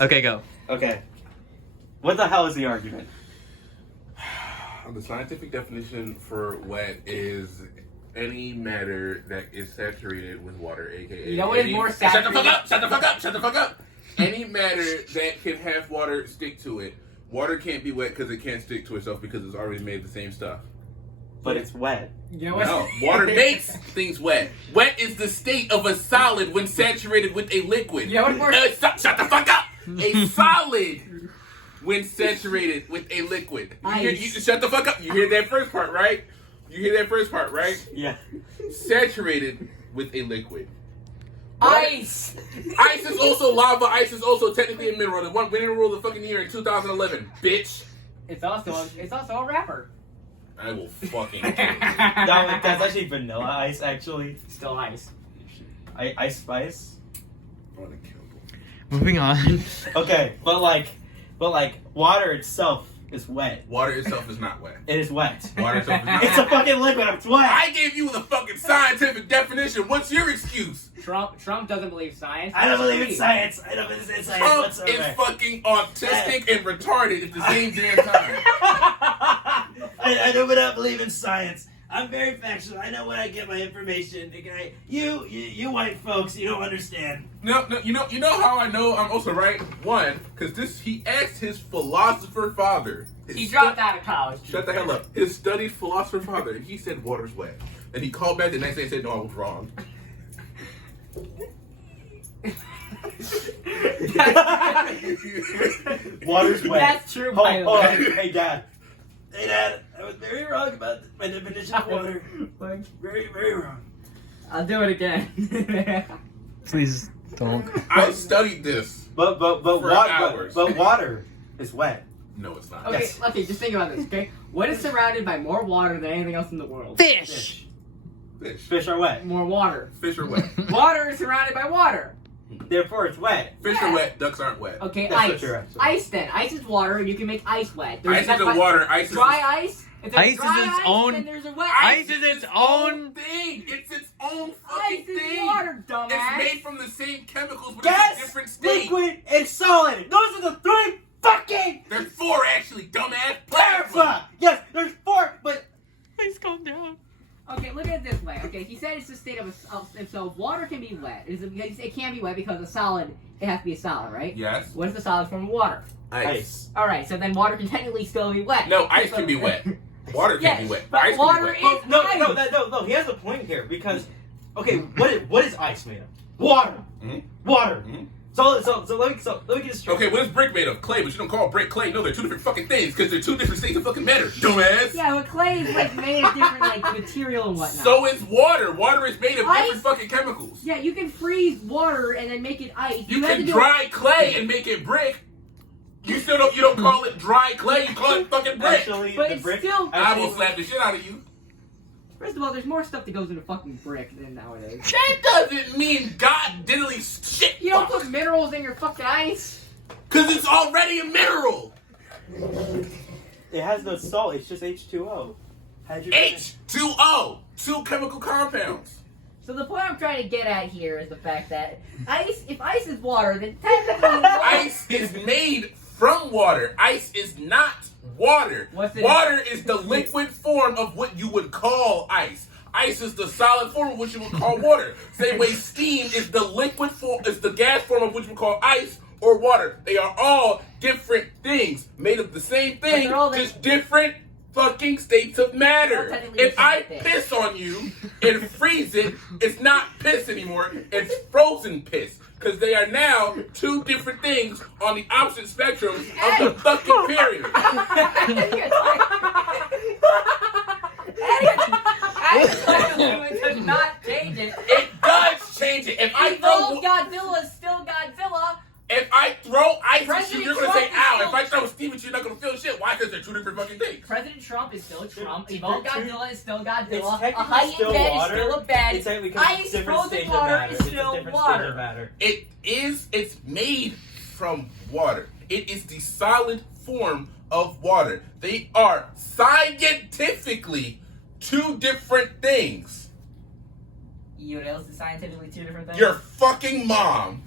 Okay, go. Okay. What the hell is the argument? The scientific definition for wet is any matter that is saturated with water, aka. You know what is more Shut the saturated? fuck up! Shut the fuck up! Shut the fuck up! Any matter that can have water stick to it. Water can't be wet because it can't stick to itself because it's already made of the same stuff. But it's wet. You know what? No, water makes things wet. Wet is the state of a solid when saturated with a liquid. You know what more? Shut the fuck up! A solid when saturated with a liquid. Shut the fuck up. You hear that first part, right? You hear that first part, right? Yeah. Saturated with a liquid. Ice! Ice is also lava. Ice is also technically a mineral. The one mineral of the fucking year in 2011, bitch. It's also a rapper. I will fucking kill you. That's actually vanilla ice, actually. Still ice. Ice spice. I want to kill you. Moving on. Okay, but like, water itself is wet. Water itself is not wet. It is wet. Water itself is not It's a fucking liquid. It's wet. I gave you the fucking scientific definition. What's your excuse? Trump doesn't believe science. I don't believe in science. I don't believe in science Trump whatsoever. is fucking autistic and retarded at the same damn time. I do not believe in science. I'm very factual. I know where I get my information. Okay, you white folks, you don't understand. No, you know how I know I'm also right? One, because he asked his philosopher father. He dropped out of college. Shut the hell up. His studied philosopher father, and he said water's wet. And he called back the next day and said, no, I was wrong. Water's wet. That's true, by the Hold way. on. Hey, Dad. Hey, Dad. I was very wrong about my definition of water. Very, very wrong. I'll do it again. Please don't. I studied this. But For hours. water is wet. No, it's not. Okay, Yes. okay, just think about this, okay? What is surrounded by more water than anything else in the world? Fish. Fish. Fish are wet. More water. Fish are wet. Water is surrounded by water. Therefore, it's wet. Fish Yeah. are wet. Ducks aren't wet. Okay, That's ice. what you're actually- Ice then. Ice is water, and you can make ice wet. Ice that's is why- in water. Ice is Dry ice? If there's Ice is dry its ice, own- then there's a wet Ice is its own. thing. It's its own fucking Ice is thing. water, dumbass. It's made from the same chemicals, but Gas, it's a different state. liquid, and solid. Those are the three fucking There's four actually, dumbass. plasma. Yes, there's four, but Please calm down. Okay, look at it this way. Okay, he said it's the state of so water can be wet. It can be wet because a solid, it has to be a solid, right? Yes. What is the solid form of water? ice. All right, so then water can technically still be wet. No, ice can be wet. Water can Yes, be wet. but Ice water can be wet. is No. He has a point here because, okay, what is ice made of? Water. Mhm. Water. Mhm. So let me get this straight. Okay, what is brick made of? Clay, but you don't call brick clay. No, they're two different fucking things because they're two different states of fucking matter, dumbass. Yeah, but clay is like made of different like material and whatnot. So is water. Water is made of Ice? different fucking chemicals. Yeah, you can freeze water and then make it ice. You have to can do dry clay and make it brick. You still don't. You don't call it dry clay. You call it fucking brick. Actually, But the it's brick. still- I will slap the shit out of you. First of all, there's more stuff that goes into fucking brick than nowadays. That doesn't mean god diddly shit. You don't put minerals in your fucking ice. Because it's already a mineral. It has no salt. It's just H2O. H2O. Two chemical compounds. So the point I'm trying to get at here is the fact that if ice is water, then technically Ice is made from water. Ice is not water. What's it? Water is the liquid form of what you would call ice. Ice is the solid form of what you would call water. Same way steam is the liquid form, is the gas form of what you would call ice or water. They are all different things, made of the same thing, they're all just different fucking states of matter. They're all technically If the I same thing. piss on you and freeze it, it's not piss anymore, it's frozen piss. Because they are now two different things on the opposite spectrum of the fucking period. Ice does not change it. It does change it. If I Evolved throw Godzilla is still Godzilla. ice at you, President you're gonna say Trump is ow. still- If I throw steam at you, you're not gonna feel shit. Why? Because they're two different fucking things. President Trump is still Trump. They're Evolved two- Godzilla is still It's Godzilla. A technically heightened still bed water. is still a bed. It's technically because it's Ice, different frozen stage of water matter. is It's a still different water. stage of matter. It's made from water. It is the solid form of water. They are scientifically two different things. You know, it's scientifically two different things. Your fucking mom